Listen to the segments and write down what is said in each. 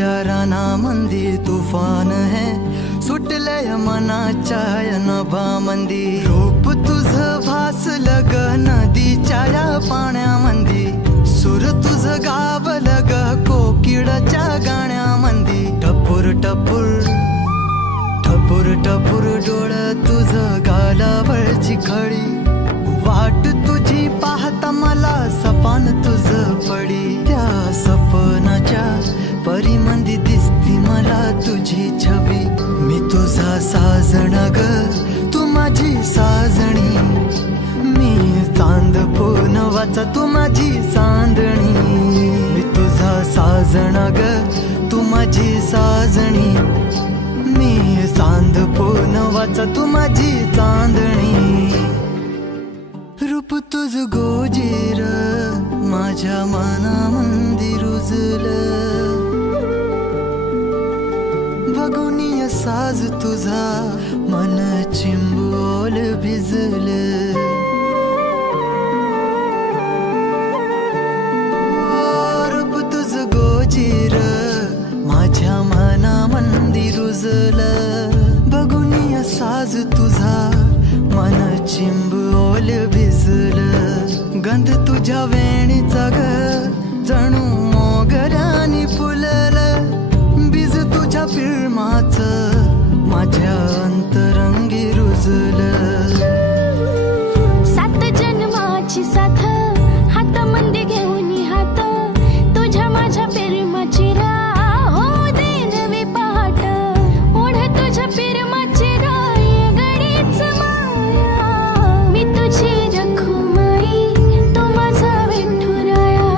विचाराना मंदी तुफान है सुटलय मनाच्या नभामंदी रूप तुझ भासलं ग नदीच्या या पाण्यामंदी सूर तुझ गावलं ग कोकिळच्या गाण्यामंदी टपूर टपूर टपूर टपूर डोळ तुझ गालावरची खळी वाट तुझी पाहता मला सपान तुझ पडी त्या सपनाच्या परिमंदी दिसती मला तुझी छबी मी तुझा साजण ग तू माझी साजणी मी चांद पूनवाचा तू माझी चांदणी मी तुझा साजण ग तू माझी साजणी मी चांद पूनवाचा तू माझी चांदणी रूप तुझ गोजीर माझ्या मनामंदी रुजलं बघुनिय साज तुझा मन चिंबोल भिजलं रूप तुझ गोजीर माझ्या मनामंदी रुजलं बघुनिय साज तुझा मन चिंबोल भिजलं गंध तुझ्या वेणीचा ग जणू मोगऱ्यानी फुललं बीज तुझ्या फिल्माचं माझ्या अंतरंगी रुजलं सात जन्माची साथ हात मंदी घेऊन हात तुझ्या माझ्या प्रेमाची राह हो दे नवी पहाट ओढ तुझ्या प्रेमाची राय गडीच माया मी तुझी रखुमाई तू माझा विठुराया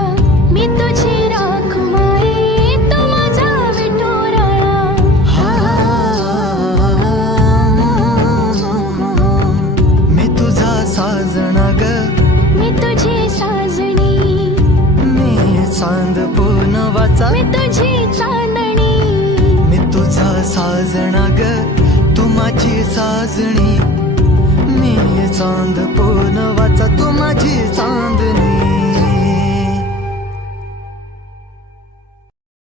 मी तुझी रखुमाई तू माझा विठुराया मी तुझा साजना ग मी तुझी साजणी मी चांद पूनवाचा मी तुझी चांदणी मी तुझा साजना ग तू माझी साजणी मी चांद पूनवाचा तू माझी चांदणी